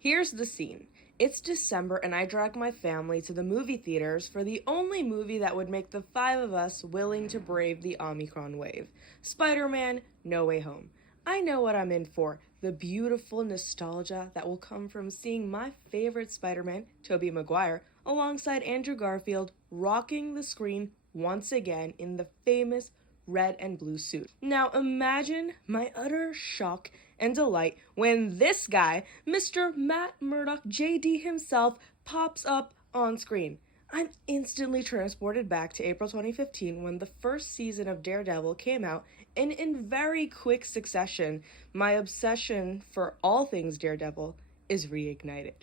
Here's the scene. It's December and I drag my family to the movie theaters for the only movie that would make the five of us willing to brave the Omicron wave. Spider-Man: No Way Home. I know what I'm in for. The beautiful nostalgia that will come from seeing my favorite Spider-Man, Tobey Maguire, alongside Andrew Garfield, rocking the screen once again in the famous red and blue suit. Now imagine my utter shock and delight when this guy, Mr. Matt Murdock, JD himself, pops up on screen. I'm instantly transported back to April 2015 when the first season of Daredevil came out, and in very quick succession, my obsession for all things Daredevil is reignited.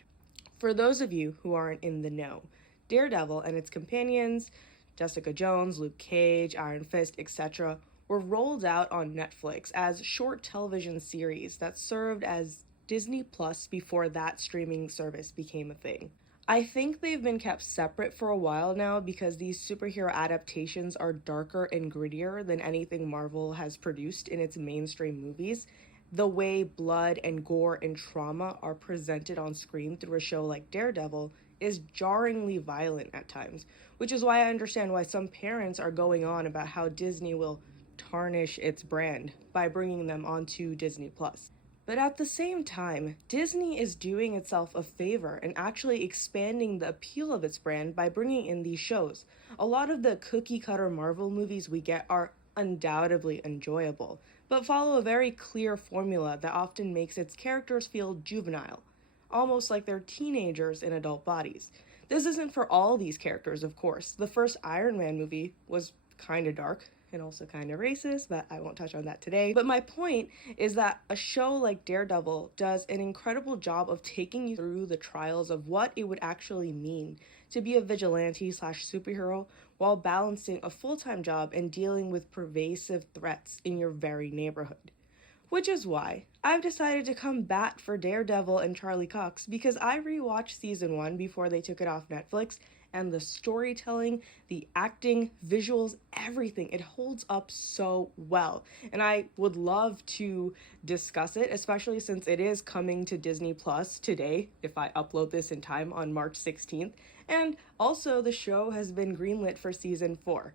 For those of you who aren't in the know, Daredevil and its companions, Jessica Jones, Luke Cage, Iron Fist, etc., were rolled out on Netflix as short television series that served as Disney Plus before that streaming service became a thing. I think they've been kept separate for a while now because these superhero adaptations are darker and grittier than anything Marvel has produced in its mainstream movies. The way blood and gore and trauma are presented on screen through a show like Daredevil is jarringly violent at times, which is why I understand why some parents are going on about how Disney will tarnish its brand by bringing them onto Disney Plus. But at the same time, Disney is doing itself a favor and actually expanding the appeal of its brand by bringing in these shows. A lot of the cookie-cutter Marvel movies we get are undoubtedly enjoyable, but follow a very clear formula that often makes its characters feel juvenile, almost like they're teenagers in adult bodies. This isn't for all these characters, of course. The first Iron Man movie was kinda dark and also kind of racist, but I won't touch on that today. But my point is that a show like Daredevil does an incredible job of taking you through the trials of what it would actually mean to be a vigilante slash superhero while balancing a full-time job and dealing with pervasive threats in your very neighborhood. Which is why I've decided to come back for Daredevil and Charlie Cox, because I rewatched season 1 before they took it off Netflix, and the storytelling, the acting, visuals, everything, it holds up so well. And I would love to discuss it, especially since it is coming to Disney Plus today, if I upload this in time on March 16th. And also the show has been greenlit for season 4.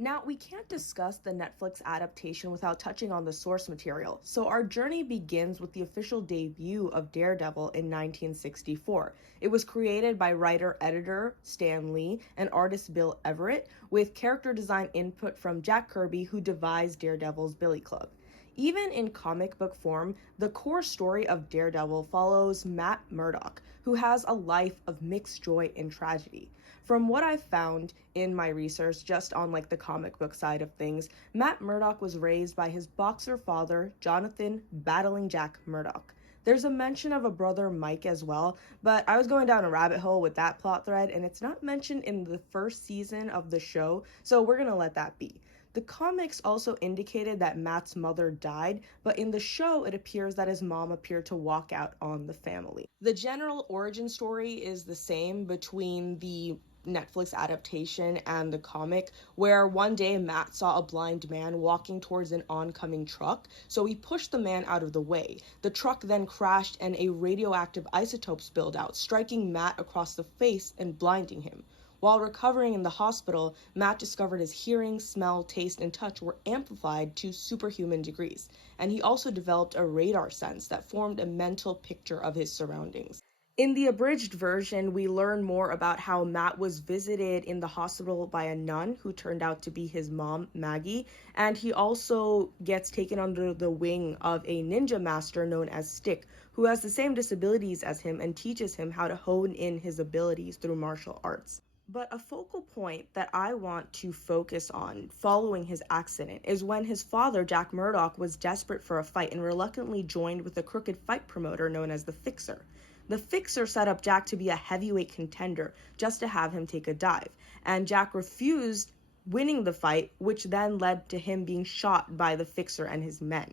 Now, we can't discuss the Netflix adaptation without touching on the source material, so our journey begins with the official debut of Daredevil in 1964. It was created by writer-editor Stan Lee and artist Bill Everett, with character design input from Jack Kirby, who devised Daredevil's Billy Club. Even in comic book form, the core story of Daredevil follows Matt Murdock, who has a life of mixed joy and tragedy. From what I've found in my research just on the comic book side of things, Matt Murdock was raised by his boxer father, Jonathan Battling Jack Murdock. There's a mention of a brother Mike as well, but I was going down a rabbit hole with that plot thread and it's not mentioned in the first season of the show, so we're gonna let that be. The comics also indicated that Matt's mother died, but in the show it appears that his mom appeared to walk out on the family. The general origin story is the same between the Netflix adaptation and the comic, where one day Matt saw a blind man walking towards an oncoming truck, so he pushed the man out of the way. The truck then crashed and a radioactive isotope spilled out, striking Matt across the face and blinding him. While recovering in the hospital, Matt discovered his hearing, smell, taste, and touch were amplified to superhuman degrees, and he also developed a radar sense that formed a mental picture of his surroundings. In the abridged version, we learn more about how Matt was visited in the hospital by a nun who turned out to be his mom, Maggie, and he also gets taken under the wing of a ninja master known as Stick, who has the same disabilities as him and teaches him how to hone in his abilities through martial arts. But a focal point that I want to focus on following his accident is when his father, Jack Murdock, was desperate for a fight and reluctantly joined with a crooked fight promoter known as the Fixer. The Fixer set up Jack to be a heavyweight contender just to have him take a dive, and Jack refused, winning the fight, which then led to him being shot by the Fixer and his men.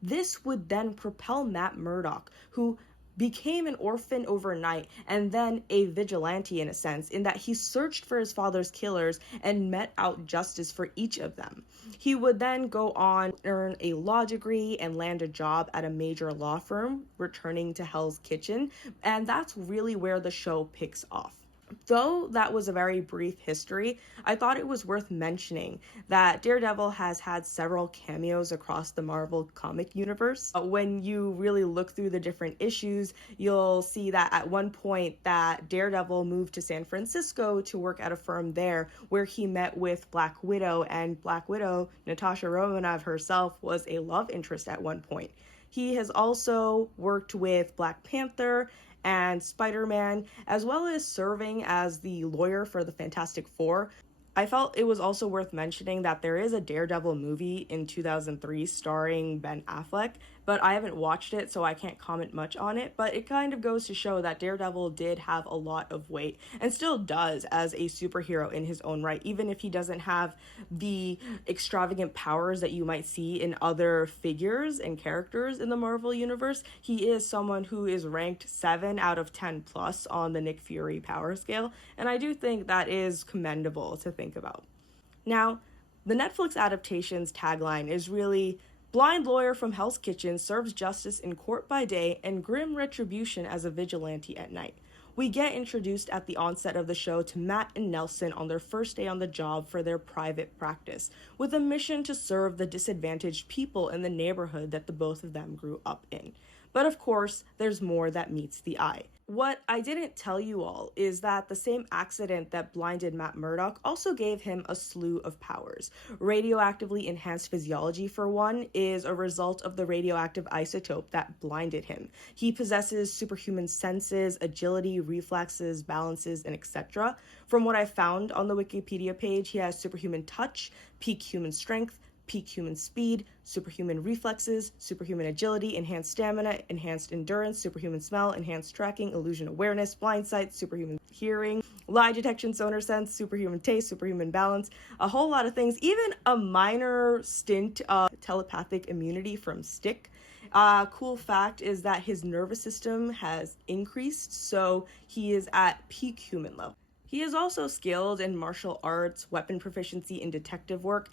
This would then propel Matt Murdock, who became an orphan overnight and then a vigilante in a sense, in that he searched for his father's killers and met out justice for each of them. He would then go on, earn a law degree, and land a job at a major law firm, returning to Hell's Kitchen, and that's really where the show picks off. Though that was a very brief history, I thought it was worth mentioning that Daredevil has had several cameos across the Marvel comic universe. When you really look through the different issues, you'll see that at one point that Daredevil moved to San Francisco to work at a firm there, where he met with Black Widow, and Black Widow, Natasha Romanoff herself, was a love interest at one point. He has also worked with Black Panther and Spider-Man, as well as serving as the lawyer for the Fantastic Four. I felt it was also worth mentioning that there is a Daredevil movie in 2003 starring Ben Affleck, but I haven't watched it, so I can't comment much on it. But it kind of goes to show that Daredevil did have a lot of weight, and still does as a superhero in his own right, even if he doesn't have the extravagant powers that you might see in other figures and characters in the Marvel Universe. He is someone who is ranked 7 out of 10 plus on the Nick Fury power scale, and I do think that is commendable to think about. Now, the Netflix adaptation's tagline is really blind lawyer from Hell's Kitchen serves justice in court by day and grim retribution as a vigilante at night. We get introduced at the onset of the show to Matt and Nelson on their first day on the job for their private practice, with a mission to serve the disadvantaged people in the neighborhood that the both of them grew up in. But of course, there's more that meets the eye. What I didn't tell you all is that the same accident that blinded Matt Murdock also gave him a slew of powers. Radioactively enhanced physiology, for one, is a result of the radioactive isotope that blinded him. He possesses superhuman senses, agility, reflexes, balances, and etc. From what I found on the Wikipedia page, he has superhuman touch, peak human strength, peak human speed, superhuman reflexes, superhuman agility, enhanced stamina, enhanced endurance, superhuman smell, enhanced tracking, illusion awareness, blind sight, superhuman hearing, lie detection, sonar sense, superhuman taste, superhuman balance, a whole lot of things, even a minor stint of telepathic immunity from Stick. Cool fact is that his nervous system has increased, so he is at peak human level. He is also skilled in martial arts, weapon proficiency, and detective work.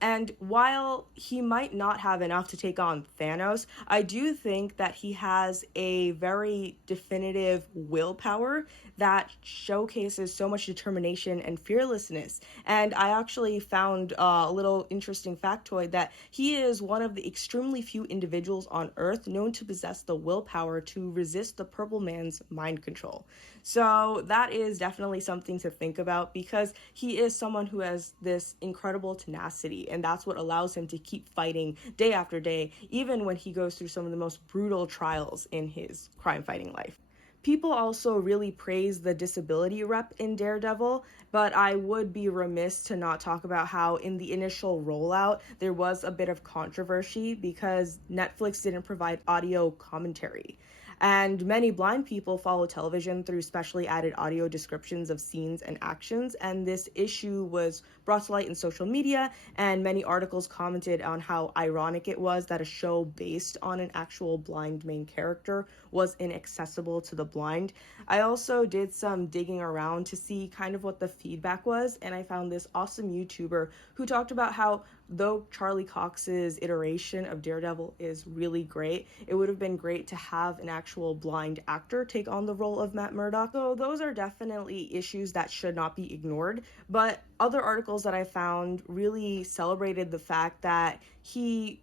And while he might not have enough to take on Thanos, I do think that he has a very definitive willpower that showcases so much determination and fearlessness. And I actually found a little interesting factoid that he is one of the extremely few individuals on Earth known to possess the willpower to resist the Purple Man's mind control. So that is definitely something to think about, because he is someone who has this incredible tenacity, and that's what allows him to keep fighting day after day, even when he goes through some of the most brutal trials in his crime-fighting life. People also really praise the disability rep in Daredevil, but I would be remiss to not talk about how in the initial rollout, there was a bit of controversy because Netflix didn't provide audio commentary. And many blind people follow television through specially added audio descriptions of scenes and actions, and this issue was brought to light in social media, and many articles commented on how ironic it was that a show based on an actual blind main character was inaccessible to the blind. I also did some digging around to see kind of what the feedback was, and I found this awesome YouTuber who talked about how though Charlie Cox's iteration of Daredevil is really great, it would have been great to have an actual blind actor take on the role of Matt Murdock. So those are definitely issues that should not be ignored, but other articles that I found really celebrated the fact that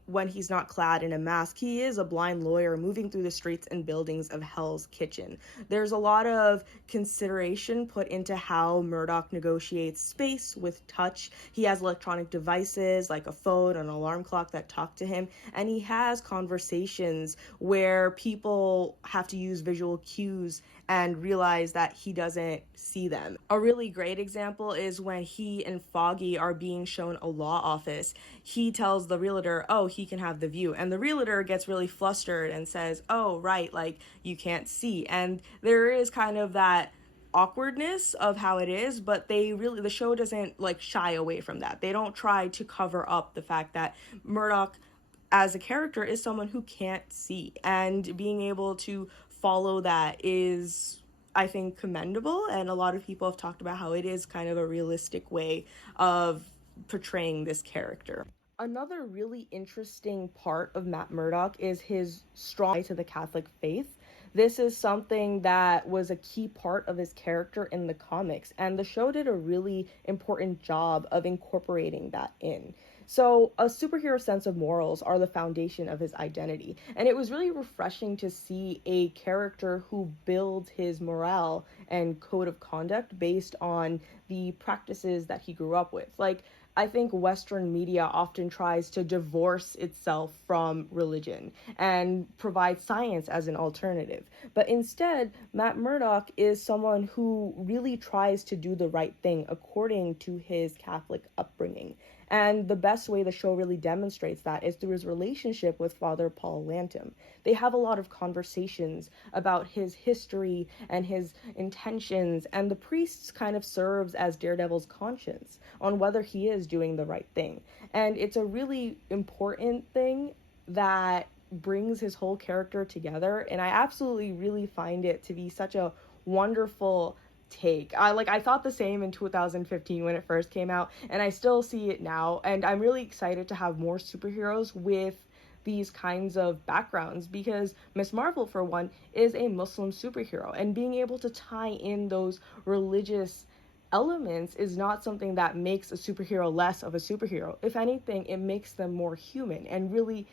when he's not clad in a mask, he is a blind lawyer moving through the streets and buildings of Hell's Kitchen. There's a lot of consideration put into how Murdock negotiates space with touch. He has electronic devices like a phone, an alarm clock that talk to him, and he has conversations where people have to use visual cues and realize that he doesn't see them. A really great example is when he and Foggy are being shown a law office. He tells the realtor, oh, he can have the view. And the realtor gets really flustered and says, oh, right, like, you can't see. And there is kind of that awkwardness of how it is, but the show doesn't like shy away from that. They don't try to cover up the fact that Murdock as a character is someone who can't see, and being able to follow that is, I think, commendable, and a lot of people have talked about how it is kind of a realistic way of portraying this character. Another really interesting part of Matt Murdock is his strong tie to the Catholic faith. This is something that was a key part of his character in the comics, and the show did a really important job of incorporating that in. So, a superhero sense of morals are the foundation of his identity, and it was really refreshing to see a character who builds his morale and code of conduct based on the practices that he grew up with. Like, I think Western media often tries to divorce itself from religion and provide science as an alternative. But instead, Matt Murdock is someone who really tries to do the right thing according to his Catholic upbringing. And the best way the show really demonstrates that is through his relationship with Father Paul Lantom. They have a lot of conversations about his history and his intentions, and the priest kind of serves as Daredevil's conscience on whether he is doing the right thing. And it's a really important thing that brings his whole character together, and I absolutely really find it to be such a wonderful take. I thought the same in 2015 when it first came out, and I still see it now, and I'm really excited to have more superheroes with these kinds of backgrounds, because Miss Marvel, for one, is a Muslim superhero, and being able to tie in those religious elements is not something that makes a superhero less of a superhero. If anything, it makes them more human and really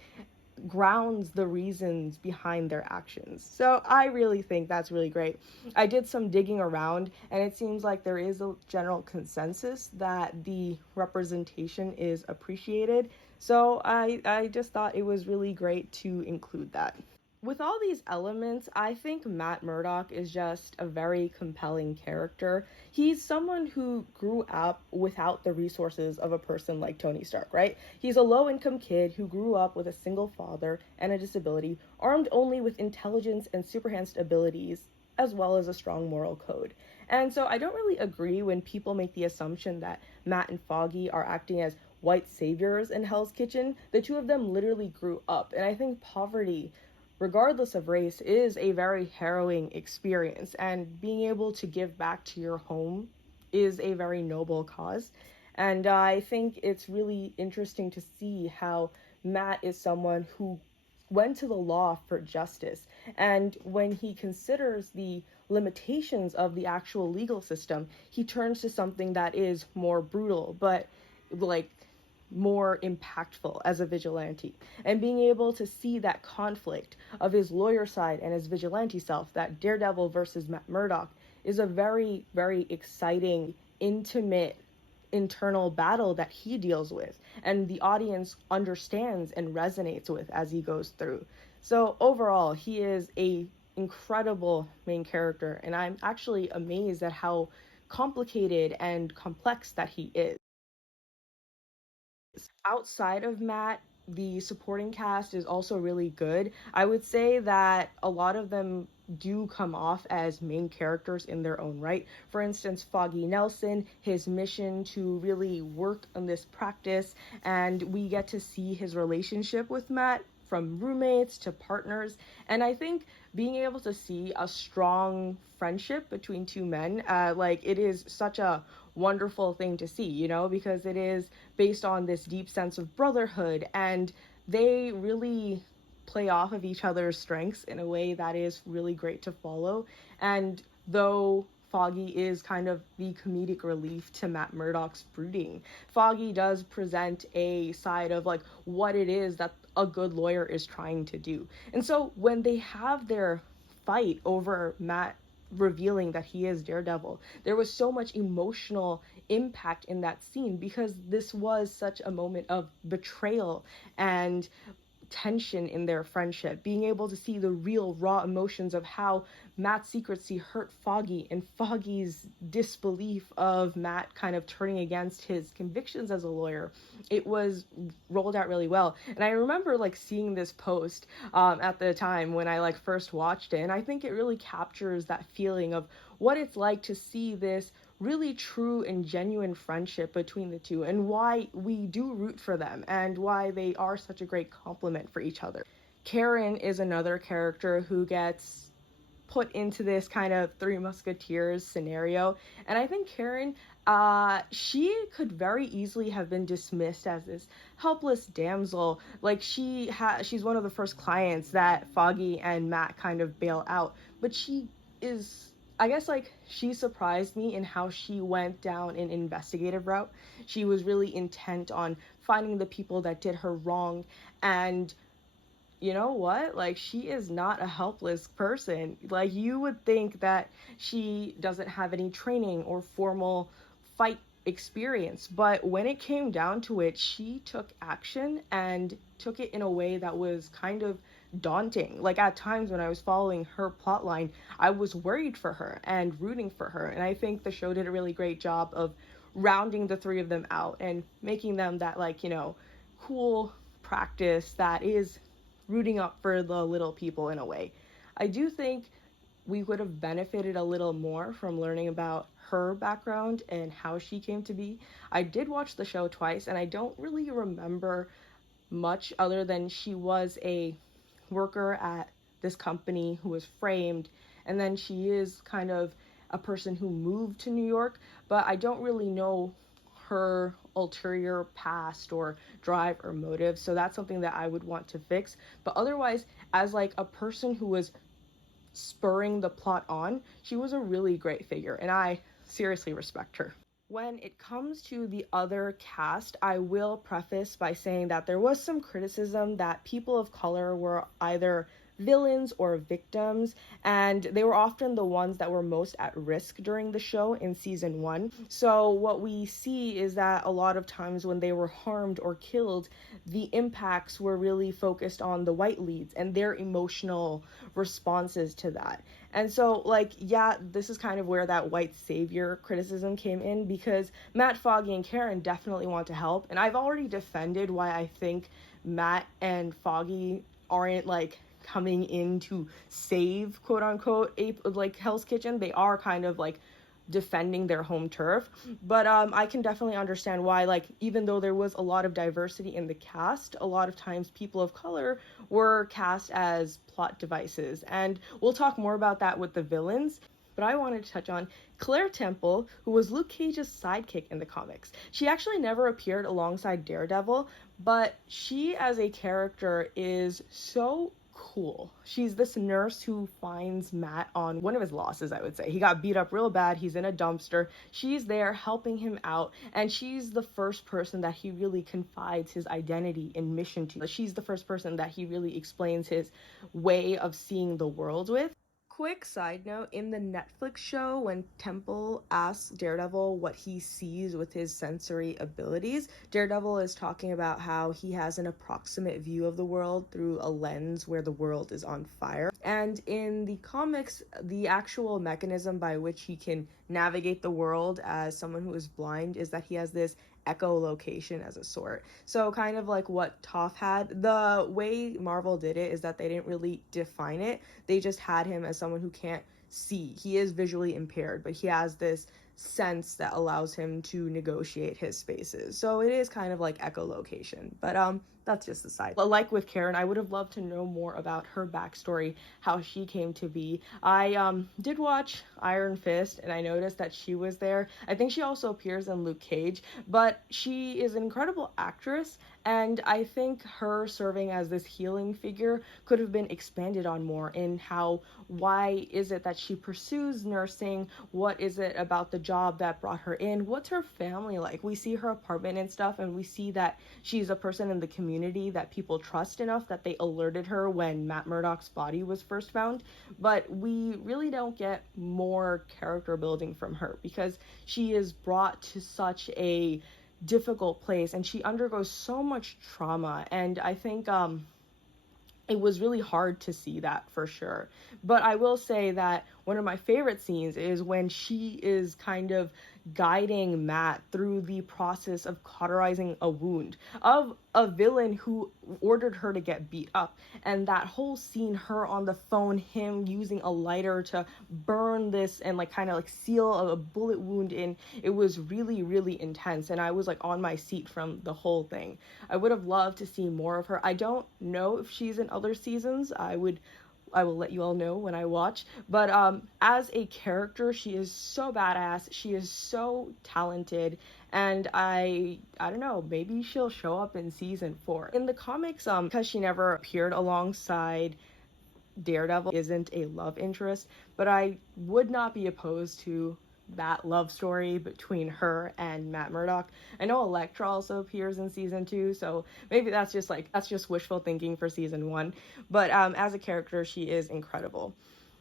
grounds the reasons behind their actions. So I really think that's really great. I did some digging around, and it seems like there is a general consensus that the representation is appreciated. So I just thought it was really great to include that. With all these elements, I think Matt Murdock is just a very compelling character. He's someone who grew up without the resources of a person like Tony Stark, right? He's a low-income kid who grew up with a single father and a disability, armed only with intelligence and super-enhanced abilities, as well as a strong moral code. And so I don't really agree when people make the assumption that Matt and Foggy are acting as white saviors in Hell's Kitchen. The two of them literally grew up, and I think poverty, regardless of race, is a very harrowing experience, and being able to give back to your home is a very noble cause. And I think it's really interesting to see how Matt is someone who went to the law for justice, and when he considers the limitations of the actual legal system, he turns to something that is more brutal, but like more impactful as a vigilante. And being able to see that conflict of his lawyer side and his vigilante self, that Daredevil versus Matt Murdock, is a very, very exciting, intimate, internal battle that he deals with, and the audience understands and resonates with as he goes through. So overall, he is a incredible main character, and I'm actually amazed at how complicated and complex that he is. Outside of Matt, the supporting cast is also really good. I would say that a lot of them do come off as main characters in their own right. For instance, Foggy Nelson, his mission to really work on this practice, and we get to see his relationship with Matt from roommates to partners. And I think being able to see a strong friendship between two men, it is such a wonderful thing to see, because it is based on this deep sense of brotherhood, and they really play off of each other's strengths in a way that is really great to follow. And though Foggy is kind of the comedic relief to Matt Murdock's brooding, Foggy does present a side of like what it is that a good lawyer is trying to do. And so when they have their fight over Matt revealing that he is Daredevil, there was so much emotional impact in that scene, because this was such a moment of betrayal and tension in their friendship. Being able to see the real raw emotions of how Matt's secrecy hurt Foggy, and Foggy's disbelief of Matt kind of turning against his convictions as a lawyer, it was rolled out really well. And I remember seeing this post at the time when I first watched it, and I think it really captures that feeling of what it's like to see this really true and genuine friendship between the two, and why we do root for them, and why they are such a great complement for each other. Karen is another character who gets put into this kind of Three Musketeers scenario. And I think Karen, she could very easily have been dismissed as this helpless damsel. Like she's one of the first clients that Foggy and Matt kind of bail out, but she is, I guess, like, she surprised me in how she went down an investigative route. She was really intent on finding the people that did her wrong. And you know what? Like, she is not a helpless person. Like, you would think that she doesn't have any training or formal fight experience, but when it came down to it, she took action and took it in a way that was kind of daunting. Like, at times when I was following her plotline, I was worried for her and rooting for her. And I think the show did a really great job of rounding the three of them out and making them that, like, cool practice that is rooting up for the little people in a way. I do think we would have benefited a little more from learning about her background and how she came to be. I did watch the show twice, and I don't really remember much other than she was a worker at this company who was framed, and then she is kind of a person who moved to New York, but I don't really know her ulterior past or drive or motive, so that's something that I would want to fix. But otherwise, as like a person who was spurring the plot on, she was a really great figure, and I seriously respect her. When it comes to the other cast, I will preface by saying that there was some criticism that people of color were either villains or victims, and they were often the ones that were most at risk during the show in season 1. So what we see is that a lot of times when they were harmed or killed, the impacts were really focused on the white leads and their emotional responses to that. And so, like, yeah, this is kind of where that white savior criticism came in, because Matt, Foggy, and Karen definitely want to help, and I've already defended why I think Matt and Foggy aren't, like, coming in to save, quote unquote, like Hell's Kitchen. They are kind of like defending their home turf, but I can definitely understand why, like, even though there was a lot of diversity in the cast, a lot of times people of color were cast as plot devices, and we'll talk more about that with the villains. But I wanted to touch on Claire Temple, who was Luke Cage's sidekick in the comics. She actually never appeared alongside Daredevil, but she as a character is so cool. She's this nurse who finds Matt on one of his losses, I would say. He got beat up real bad. He's in a dumpster. She's there helping him out, and she's the first person that he really confides his identity and mission to. She's the first person that he really explains his way of seeing the world with. Quick side note, in the Netflix show, when Temple asks Daredevil what he sees with his sensory abilities, Daredevil is talking about how he has an approximate view of the world through a lens where the world is on fire. And in the comics, the actual mechanism by which he can navigate the world as someone who is blind is that he has this echolocation as a sort. So kind of like what Toph had. The way Marvel did it is that they didn't really define it. They just had him as someone who can't see. He is visually impaired, but he has this sense that allows him to negotiate his spaces. So it is kind of like echolocation. But that's just the side. Like with Karen, I would have loved to know more about her backstory, how she came to be. I did watch Iron Fist, and I noticed that she was there. I think she also appears in Luke Cage, but she is an incredible actress, and I think her serving as this healing figure could have been expanded on more in how, why is it that she pursues nursing? What is it about the job that brought her in? What's her family like? We see her apartment and stuff, and we see that she's a person in the community that people trust enough that they alerted her when Matt Murdock's body was first found. But we really don't get more character building from her because she is brought to such a difficult place and she undergoes so much trauma, and I think it was really hard to see that for sure. But I will say that one of my favorite scenes is when she is kind of guiding Matt through the process of cauterizing a wound of a villain who ordered her to get beat up. And that whole scene, her on the phone, him using a lighter to burn this and like kind of like seal a bullet wound in, it was really, really intense. And I was like on my seat from the whole thing. I would have loved to see more of her. I don't know if she's in other seasons. I would I will let you all know when I watch. But as a character, she is so badass. She is so talented, and I don't know, maybe she'll show up in season 4. In the comics, because she never appeared alongside Daredevil, isn't a love interest, but I would not be opposed to that love story between her and Matt Murdock. I know Elektra also appears in season 2, so maybe that's just wishful thinking for season 1. But as a character, she is incredible.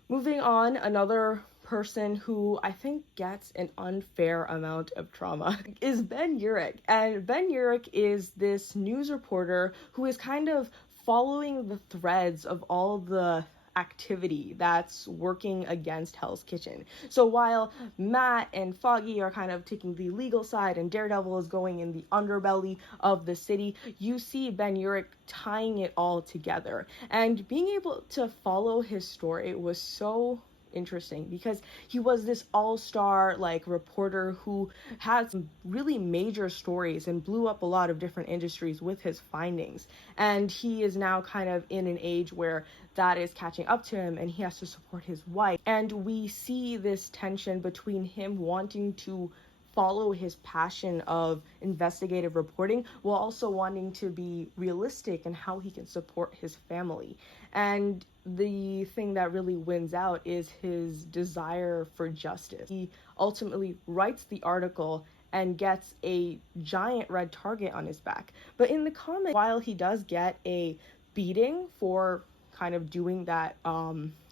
Moving on, another person who I think gets an unfair amount of trauma is Ben Urich. And Ben Urich is this news reporter who is kind of following the threads of all the activity that's working against Hell's Kitchen. So while Matt and Foggy are kind of taking the legal side and Daredevil is going in the underbelly of the city, you see Ben Urich tying it all together. And being able to follow his story was so interesting because he was this all-star reporter who had some really major stories and blew up a lot of different industries with his findings, and he is now kind of in an age where that is catching up to him and he has to support his wife, and we see this tension between him wanting to follow his passion of investigative reporting while also wanting to be realistic in how he can support his family. And the thing that really wins out is his desire for justice. He ultimately writes the article and gets a giant red target on his back. But in the comic, while he does get a beating for kind of doing that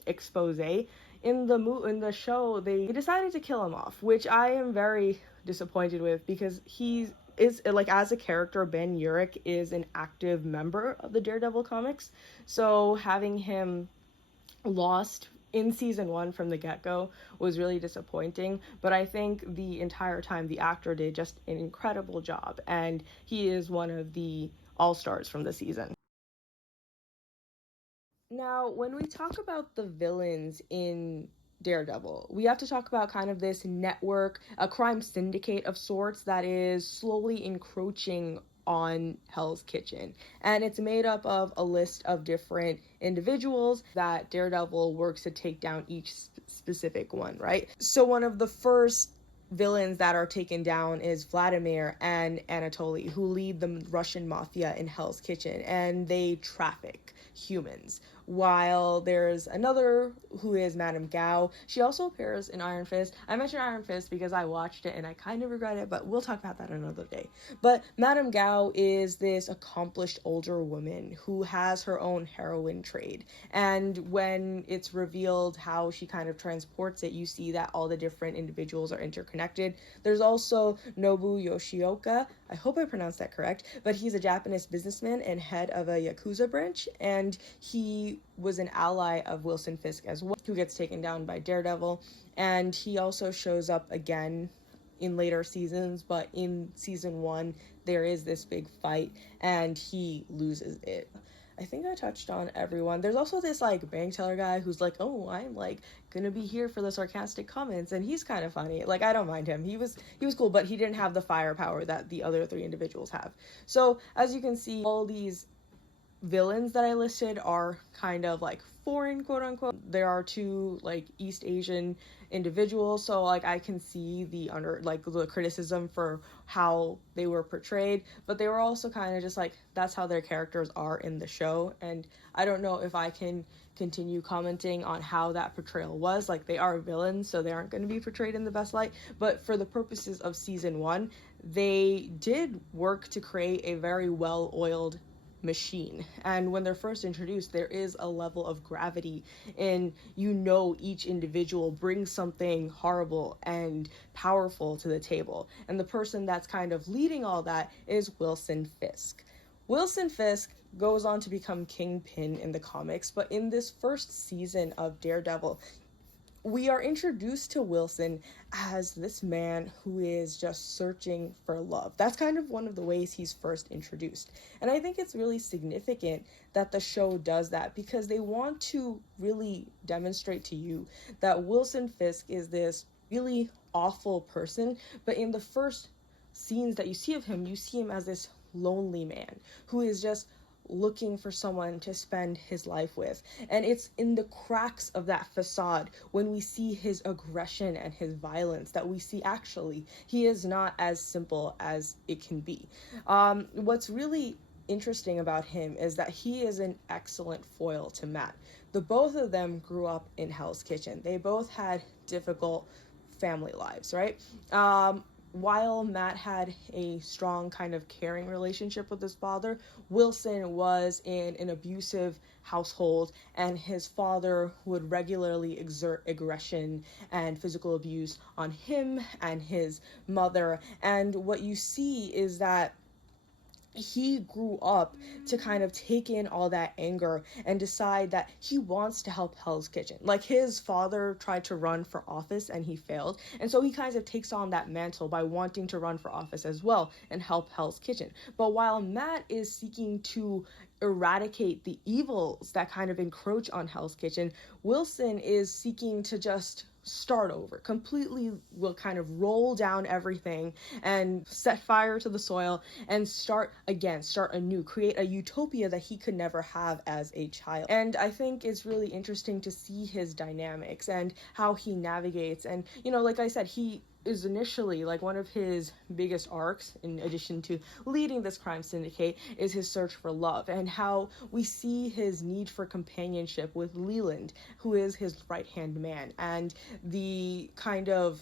expose, in the show they decided to kill him off, which I am very disappointed with because he is as a character, Ben Urich is an active member of the Daredevil comics, so having him lost in season 1 from the get-go was really disappointing. But I think the entire time the actor did just an incredible job, and he is one of the all-stars from the season. Now, when we talk about the villains in Daredevil, we have to talk about kind of this network, a crime syndicate of sorts that is slowly encroaching on Hell's Kitchen. And it's made up of a list of different individuals that Daredevil works to take down each specific one, right? So one of the first villains that are taken down is Vladimir and Anatoly, who lead the Russian mafia in Hell's Kitchen, and they traffic humans. While there's another who is Madame Gao. She also appears in Iron Fist. I mentioned Iron Fist because I watched it and I kind of regret it, but we'll talk about that another day. But Madame Gao is this accomplished older woman who has her own heroin trade. And when it's revealed how she kind of transports it, you see that all the different individuals are interconnected. There's also Nobu Yoshioka. I hope I pronounced that correct, but he's a Japanese businessman and head of a Yakuza branch, and he was an ally of Wilson Fisk as well, who gets taken down by Daredevil, and he also shows up again in later seasons, but in season 1 there is this big fight and he loses it. I think I touched on everyone. There's also this bank teller guy who's like, oh, I'm gonna be here for the sarcastic comments, and he's kind of funny. I don't mind him. He was cool, but he didn't have the firepower that the other 3 individuals have. So as you can see, all these villains that I listed are kind of foreign, quote unquote. There are 2 East Asian individuals, so I can see the the criticism for how they were portrayed, but they were also kind of just that's how their characters are in the show, and I don't know if I can continue commenting on how that portrayal was. They are villains, so they aren't going to be portrayed in the best light, but for the purposes of season 1, they did work to create a very well-oiled machine. And when they're first introduced, there is a level of gravity, and each individual brings something horrible and powerful to the table. And the person that's kind of leading all that is Wilson Fisk. Wilson Fisk goes on to become Kingpin in the comics, but in this first season of Daredevil, we are introduced to Wilson as this man who is just searching for love. That's kind of one of the ways he's first introduced. And I think it's really significant that the show does that, because they want to really demonstrate to you that Wilson Fisk is this really awful person, but in the first scenes that you see of him, you see him as this lonely man who is just looking for someone to spend his life with. And it's in the cracks of that facade, when we see his aggression and his violence, that we see actually he is not as simple as it can be. What's really interesting about him is that he is an excellent foil to Matt. The both of them grew up in Hell's Kitchen. They both had difficult family lives, right? While Matt had a strong kind of caring relationship with his father, Wilson was in an abusive household, and his father would regularly exert aggression and physical abuse on him and his mother. And what you see is that he grew up to kind of take in all that anger and decide that he wants to help Hell's Kitchen. Like, his father tried to run for office and he failed, and so he kind of takes on that mantle by wanting to run for office as well and help Hell's Kitchen. But while Matt is seeking to eradicate the evils that kind of encroach on Hell's Kitchen, Wilson is seeking to just start over, completely will kind of roll down everything and set fire to the soil and start again, start anew, create a utopia that he could never have as a child. And I think it's really interesting to see his dynamics and how he navigates. And, you know, like I said, he is initially, like, one of his biggest arcs, in addition to leading this crime syndicate, is his search for love, and how we see his need for companionship with Leland, who is his right-hand man, and the kind of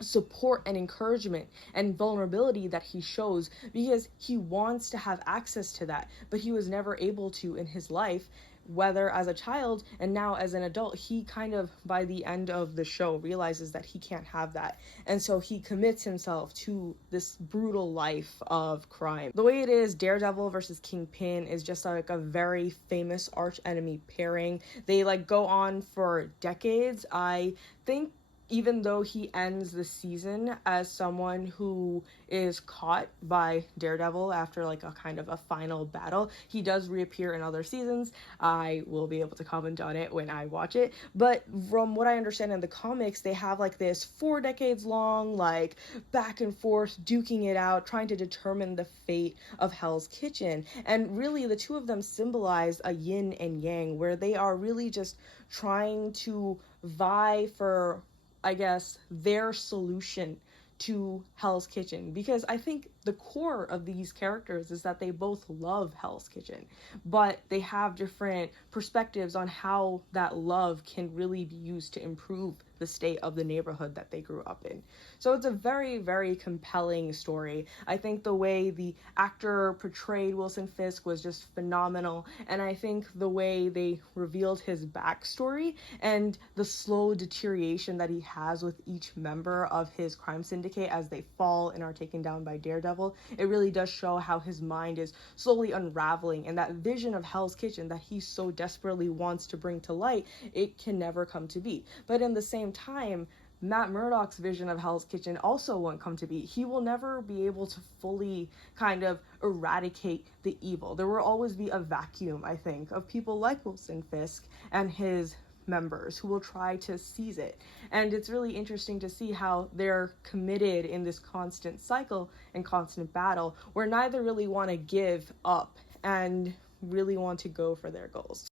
support and encouragement and vulnerability that he shows, because he wants to have access to that, but he was never able to in his life, whether as a child and now as an adult. He kind of, by the end of the show, realizes that he can't have that, and so he commits himself to this brutal life of crime. The way it is, Daredevil versus Kingpin is just like a very famous arch enemy pairing. They like go on for decades. I think even though he ends the season as someone who is caught by Daredevil after like a kind of a final battle, he does reappear in other seasons. I will be able to comment on it when I watch it. But from what I understand in the comics, they have like this 4 decades long, like, back and forth, duking it out, trying to determine the fate of Hell's Kitchen. And really, the two of them symbolize a yin and yang, where they are really just trying to vie for, I guess, their solution to Hell's Kitchen. Because I think the core of these characters is that they both love Hell's Kitchen, but they have different perspectives on how that love can really be used to improve the state of the neighborhood that they grew up in. So it's a very, very compelling story. I think the way the actor portrayed Wilson Fisk was just phenomenal, and I think the way they revealed his backstory and the slow deterioration that he has with each member of his crime syndicate as they fall and are taken down by Daredevil, it really does show how his mind is slowly unraveling, and that vision of Hell's Kitchen that he so desperately wants to bring to light, it can never come to be. But in the same time, Matt Murdock's vision of Hell's Kitchen also won't come to be. He will never be able to fully kind of eradicate the evil. There will always be a vacuum, I think, of people like Wilson Fisk and his members who will try to seize it. And it's really interesting to see how they're committed in this constant cycle and constant battle, where neither really want to give up and really want to go for their goals.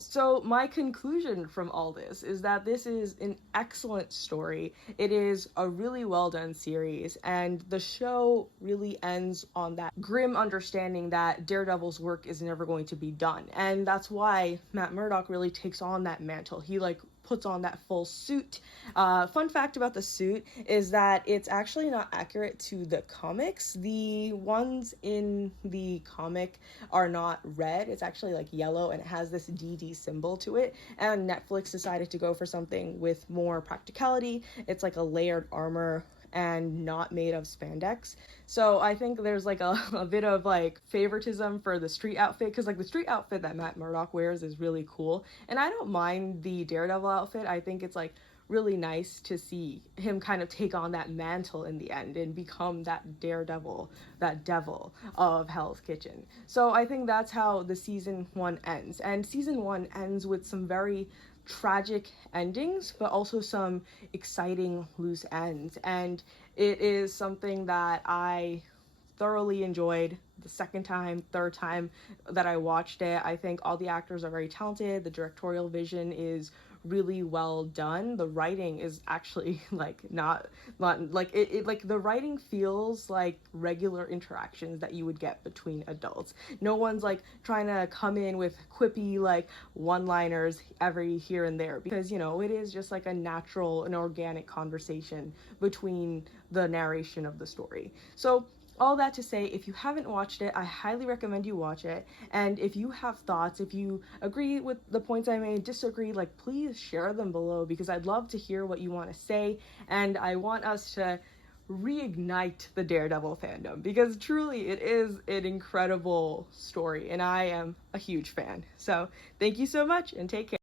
So my conclusion from all this is that this is an excellent story. It is a really well done series, and the show really ends on that grim understanding that Daredevil's work is never going to be done. And that's why Matt Murdock really takes on that mantle. He puts on that full suit. Fun fact about the suit is that it's actually not accurate to the comics. The ones in the comic are not red. It's actually like yellow, and it has this DD symbol to it. And Netflix decided to go for something with more practicality. It's like a layered armor and not made of spandex. So I think there's like a bit of like favoritism for the street outfit, because like the street outfit that Matt Murdock wears is really cool, and I don't mind the Daredevil outfit. I think it's like really nice to see him kind of take on that mantle in the end and become that Daredevil, that devil of Hell's Kitchen. So I think that's how the season 1 ends, and season 1 ends with some very tragic endings, but also some exciting loose ends. And it is something that I thoroughly enjoyed the second time, third time that I watched it. I think all the actors are very talented. The directorial vision is really well done. The writing is actually like not like it like the writing feels like regular interactions that you would get between adults. No one's like trying to come in with quippy like one-liners every here and there, because it is just like a natural and organic conversation between the narration of the story. So all that to say, if you haven't watched it, I highly recommend you watch it. And if you have thoughts, if you agree with the points I made, disagree, like please share them below, because I'd love to hear what you want to say, and I want us to reignite the Daredevil fandom, because truly it is an incredible story and I am a huge fan. So thank you so much and take care.